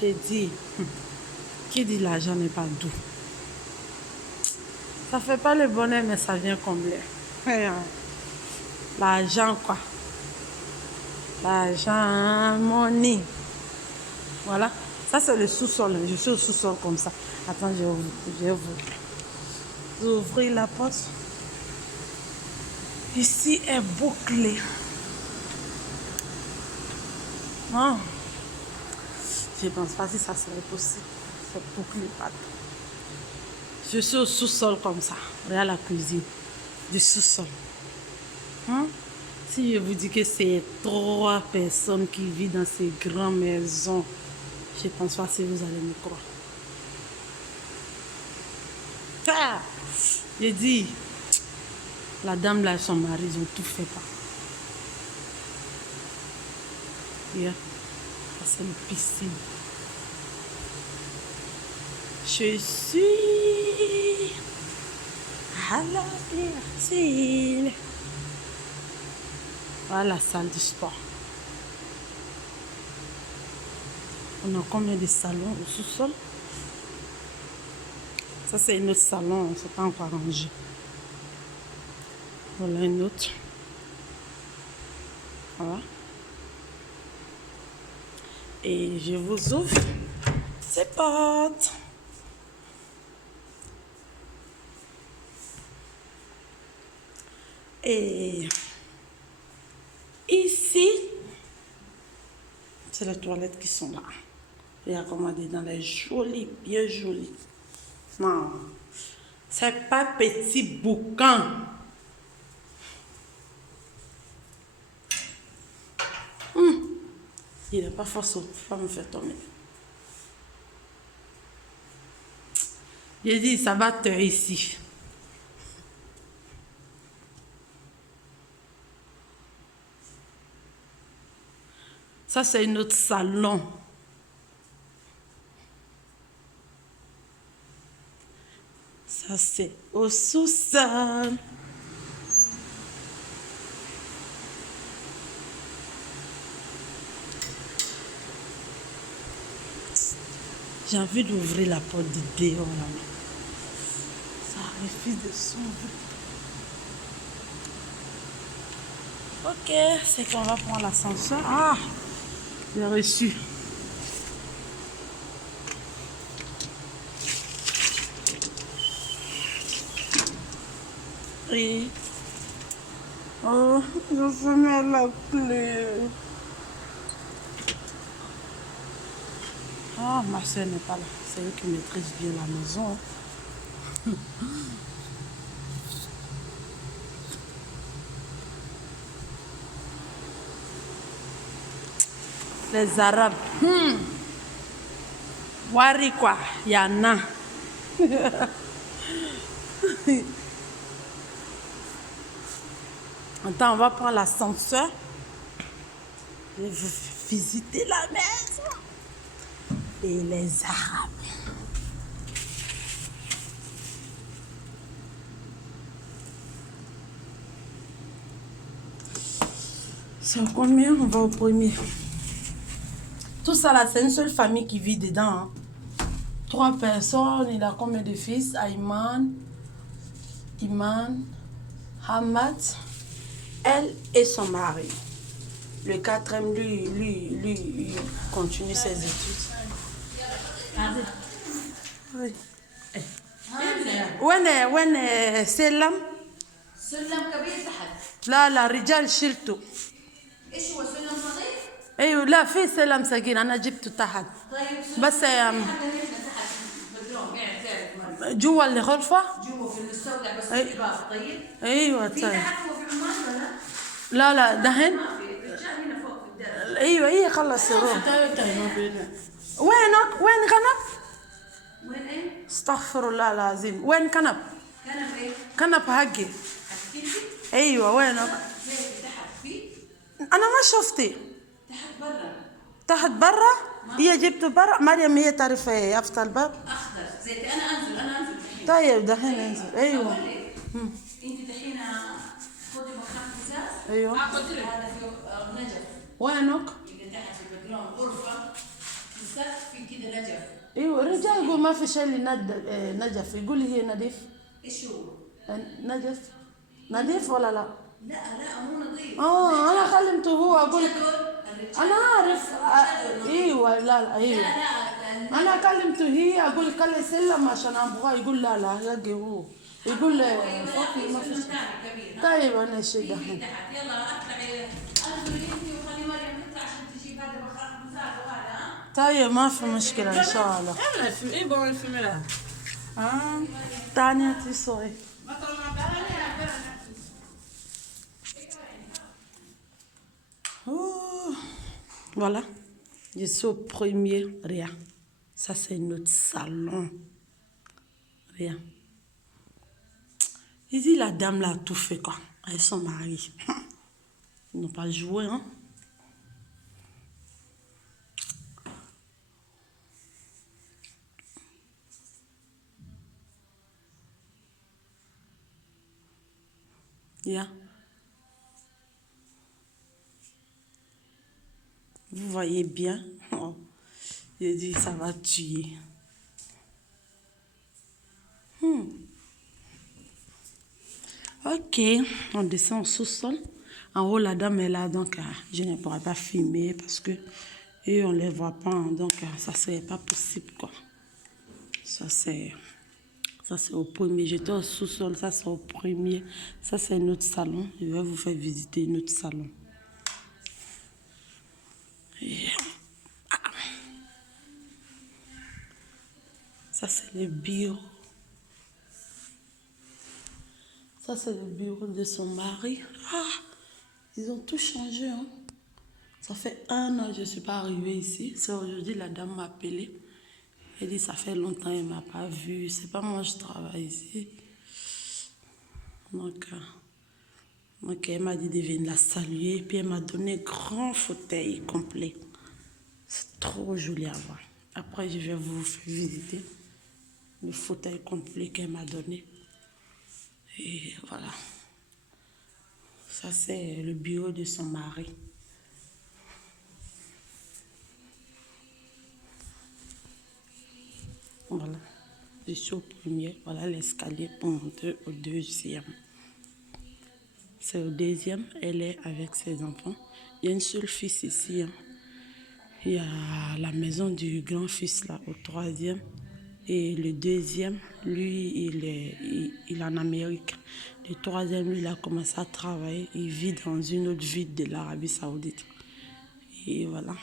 J'ai dit, qui dit l'argent n'est pas doux. Ça fait pas le bonheur, mais ça vient combler. L'argent, quoi. L'argent, money. Voilà. Ça, c'est le sous-sol. Je suis au sous-sol comme ça. Attends, je vais vous ouvrir la porte. Ici est bouclé. Non. Je ne pense pas si ça serait possible. C'est bouclé partout. Je suis au sous-sol comme ça. Regarde la cuisine. Du sous-sol. Si je vous dis que c'est 3 personnes qui vivent dans ces grandes maisons, je ne pense pas si vous allez me croire. Ah, j'ai dit, la dame là et son mari, ils ont tout fait pas. Yeah. C'est une piscine. Je suis à la piscine. Voilà la salle du sport. On a combien de salons au sous-sol? Ça, c'est une autre salon, c'est pas encore rangé. Voilà une autre. Voilà. Et je vous ouvre ces portes. Et ici, c'est les toilettes qui sont là. Regarde comment dedans, elle est jolie, bien jolie. Non, c'est pas petit boucan. Il n'est pas forcé, il ne faut pas me faire tomber. J'ai dit, ça va te ici. Ça, c'est un autre salon. Ça, c'est au sous-sol. J'ai envie d'ouvrir la porte du dehors là. Ça refuse de s'ouvrir. Ok, c'est qu'on va prendre l'ascenseur. Ah, j'ai reçu. Et... oh, je vais mettre la clé. Ah, ma soeur n'est pas là. C'est eux qui maîtrisent bien la maison. Les Arabes. Wari quoi, il y en a. Attends, on va prendre l'ascenseur. Je vais visiter la maison. Et les Arabes. C'est combien? On va au premier. Tout ça là, c'est une seule famille qui vit dedans. 3 personnes. Il a combien de fils? Ayman, Iman, Hamad, elle et son mari. Le 4e, lui continue ses études. Oui. وين سلم؟ سلم كبير تحت. لا رجال شلته. ايش هو سلم صغير؟ ايوه لا في سلم صغير انا جبته تحت. طيب بس جوا الغرفة؟ جوا في المستودع بس في الباب. طيب ايوه في طيب. تحت هو في عمان ولا؟ لا دهن. ما في الرجال هنا فوق في الدرج. ايوه خلص روح. وينك؟ وين كنب؟ وين ايه؟ استغفر الله العظيم. وين كنب؟ كنب ايه؟ كنب حقي. حكيتي؟ ايوه وينك؟ هيك تحت في؟ انا ما شفتي. تحت برا. تحت برا؟ هي جبته برا. مريم هي تعرف يافطة الباب. اخضر زيتي. انا انزل الحين. طيب دحين انزل. ايوه. انت دحين خذي مخاخ ازاز. ايوه. هذا فيه نجف. وينك؟ يبقى تحت في البدروم غرفه بالذات في كده نجف. ايوه الرجال يقول ما في شيء نجف، يقول لي هي نظيف. ايش هو؟ نجف نظيف ولا لا؟ لا مو نظيف. انا كلمته هو اقول الرجال انا عارف. ايوه لا ايوه. انا كلمته هي اقول كلي سلم عشان ابغاه، يقول لا يجي هو يقول فوقي ما في شيء. طيب انا شيء دحين. يلا اطلعي انزل انت وخلي مريم تطلع عشان تجيب هذا مساعده وهذا. طيب ما في مشكلة ان شاء الله. ايه bon le fumer là. Tania, tu saurais. Oh, voilà, je suis au premier, rien. Ça c'est notre salon. Rien. Il dit la dame là a tout fait quoi. Avec son mari. Ils n'ont pas joué, hein. Yeah. Vous voyez bien. Oh. J'ai dit ça va tuer. Ok, on descend au sous-sol. En haut, la dame est là, donc je ne pourrais pas filmer parce que eux, on ne les voit pas, donc ça ne serait pas possible, quoi. Ça, c'est au premier. J'étais au sous-sol, ça, c'est au premier. Ça, c'est notre salon. Je vais vous faire visiter notre salon. Et, ça, c'est le bureau. Ça, c'est le bureau de son mari. Ils ont tout changé, hein. Ça fait 1 an que je ne suis pas arrivée ici. C'est aujourd'hui, la dame m'a appelée. Elle dit, ça fait longtemps, elle ne m'a pas vue. C'est pas moi, je travaille ici. Donc elle m'a dit de venir la saluer. Puis elle m'a donné un grand fauteuil complet. C'est trop joli à voir. Après, je vais vous faire visiter le fauteuil complet qu'elle m'a donné. Et voilà. Ça, c'est le bureau de son mari. Voilà. Je suis au premier. Voilà l'escalier pour monter au deuxième. C'est au deuxième. Elle est avec ses enfants. Il y a une seule fille ici. Hein. Il y a la maison du grand-fils là, au troisième. Et le deuxième, lui, il est en Amérique. Le troisième, lui, il a commencé à travailler. Il vit dans une autre ville de l'Arabie Saoudite. Et voilà.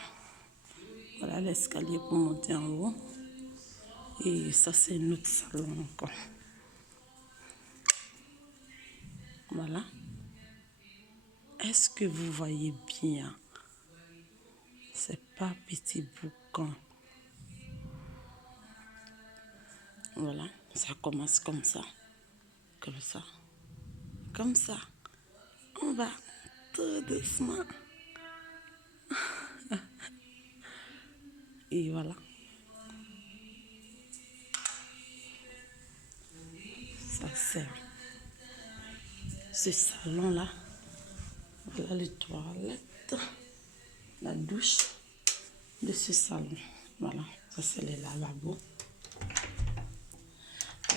Voilà l'escalier pour monter en haut. Et ça, c'est notre salon encore. Voilà. Est-ce que vous voyez bien? C'est pas petit boucan. Voilà, ça commence comme ça. Comme ça. Comme ça. On va tout doucement. Et voilà. Ça sert. Ce salon-là. Voilà les toilettes. La douche de ce salon. Voilà, ça c'est les lavabos.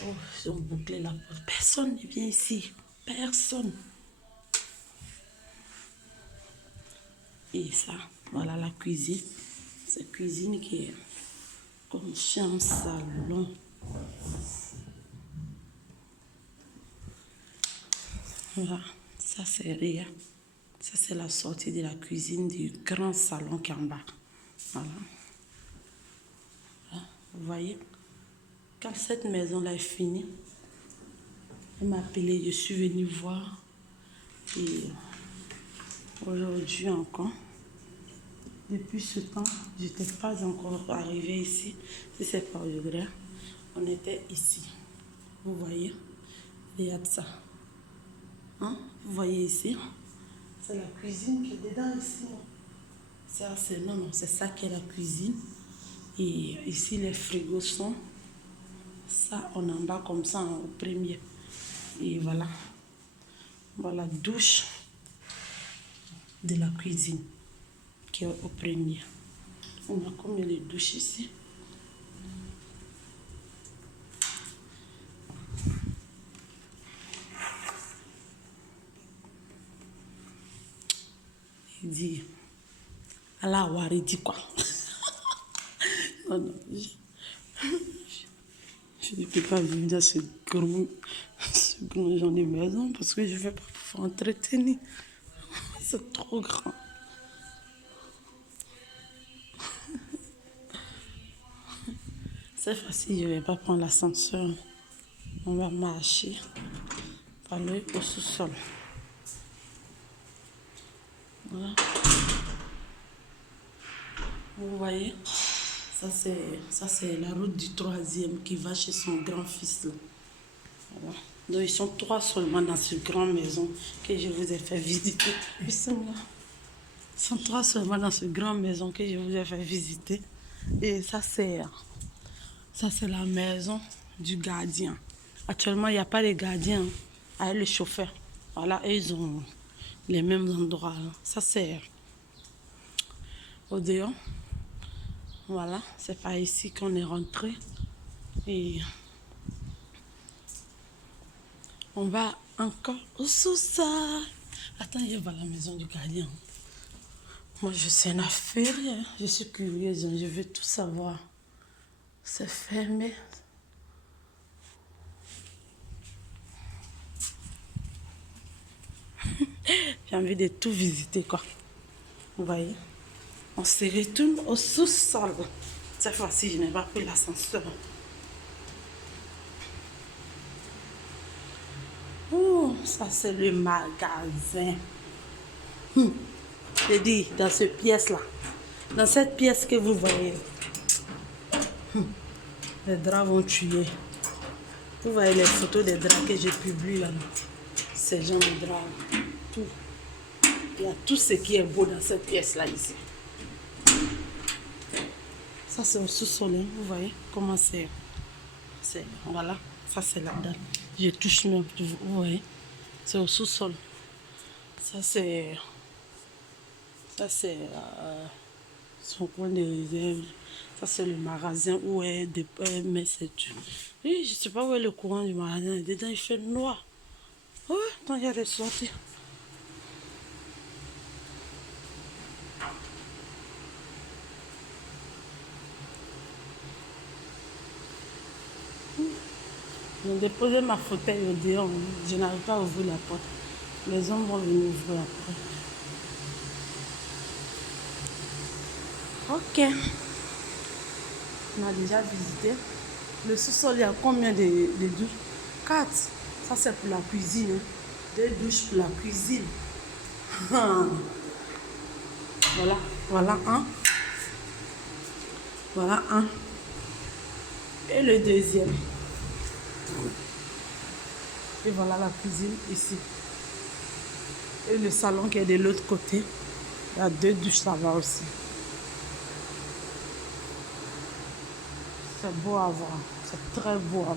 Oh, ils ont bouclé la porte. Personne ne vient ici. Personne. Et ça, voilà la cuisine. Cette cuisine qui est comme chambre salon. Voilà, ça c'est rien. Ça c'est la sortie de la cuisine du grand salon qui est en bas. Voilà. Voilà. Vous voyez, quand cette maison-là est finie, elle m'a appelé, je suis venue voir. Et aujourd'hui encore, depuis ce temps, je n'étais pas encore arrivée ici. Si c'est pas aujourd'hui, on était ici. Vous voyez, regardez ça. Hein? Vous voyez ici, c'est la cuisine qui est dedans ici. Ça, c'est ça qui est la cuisine. Et ici, les frigos sont. Ça, on en bas comme ça au premier. Et voilà. Voilà, douche de la cuisine qui est au premier. On a combien de douches ici? Il dit, Allah Wari dit quoi? Non, non, je ne peux pas vivre dans ce grand genre de maison parce que je ne vais pas pouvoir entretenir. C'est trop grand. Cette fois-ci, je ne vais pas prendre l'ascenseur. On va marcher par aller au sous-sol. Voilà. Vous voyez, ça c'est la route du 3e qui va chez son grand-fils. Voilà. Donc ils sont 3 seulement dans cette grande maison que je vous ai fait visiter. Ils sont là. Ils sont 3 seulement dans cette grande maison que je vous ai fait visiter. Et ça c'est la maison du gardien. Actuellement, il n'y a pas de gardien avec le chauffeur. Voilà, et ils ont les mêmes endroits. Là. Ça c'est Odéon. Voilà, c'est par ici qu'on est rentré. Et on va encore au sous-sol. Attends, il y a la maison du gardien. Moi, je suis une affaire. Je suis curieuse. Je veux tout savoir. C'est fermé. J'ai envie de tout visiter, quoi. Vous voyez? On se retourne au sous-sol. Cette fois-ci, je n'ai pas pris l'ascenseur. Oh, ça c'est le magasin. Je dis, dans cette pièce-là. Dans cette pièce que vous voyez. Les draps vont tuer. Vous voyez les photos des draps que j'ai publiées là. Ces gens de draps. Tout. Il y a tout ce qui est beau dans cette pièce-là ici. Ça c'est au sous-sol, hein. Vous voyez comment c'est. Voilà, ça c'est la dalle. Je touche même, vous voyez. C'est au sous-sol. Ça c'est son coin de réserve. Ça c'est le magasin où est des mais c'est tout. Oui, je sais pas où est le courant du magasin. Dedans il fait noir. Ouais, quand il y a des sorties. J'ai déposé ma fauteuil au dehors. Je n'arrive pas à ouvrir la porte. Les hommes vont venir ouvrir la porte. Ok. On a déjà visité. Le sous-sol, il y a combien de douches? 4. Ça, c'est pour la cuisine. 2 douches pour la cuisine. Voilà. Voilà un. Voilà un. Et le deuxième. Et voilà la cuisine ici. Et le salon qui est de l'autre côté. Il y a 2 douches là-bas aussi. C'est beau à voir. C'est très beau à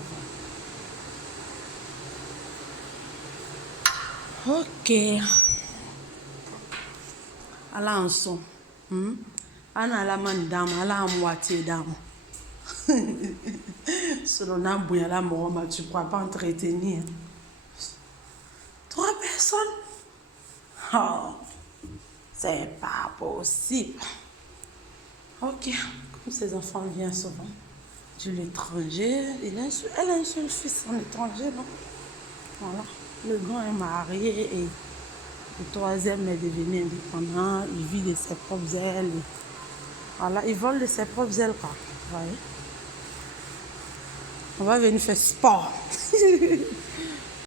voir. Ok. Ala en son. Ana la man dame. Ala en moitié dame. Selon la bouille, la mort, tu ne pourras pas entretenir. 3 personnes. Oh, c'est pas possible. Ok. Comme ces enfants viennent souvent de l'étranger, elle a un seul fils en étranger, non? Voilà. Le grand est marié et le 3e est devenu indépendant. Il vit de ses propres ailes. Voilà, il vole de ses propres ailes, quoi. Vous voyez? On va venir faire sport.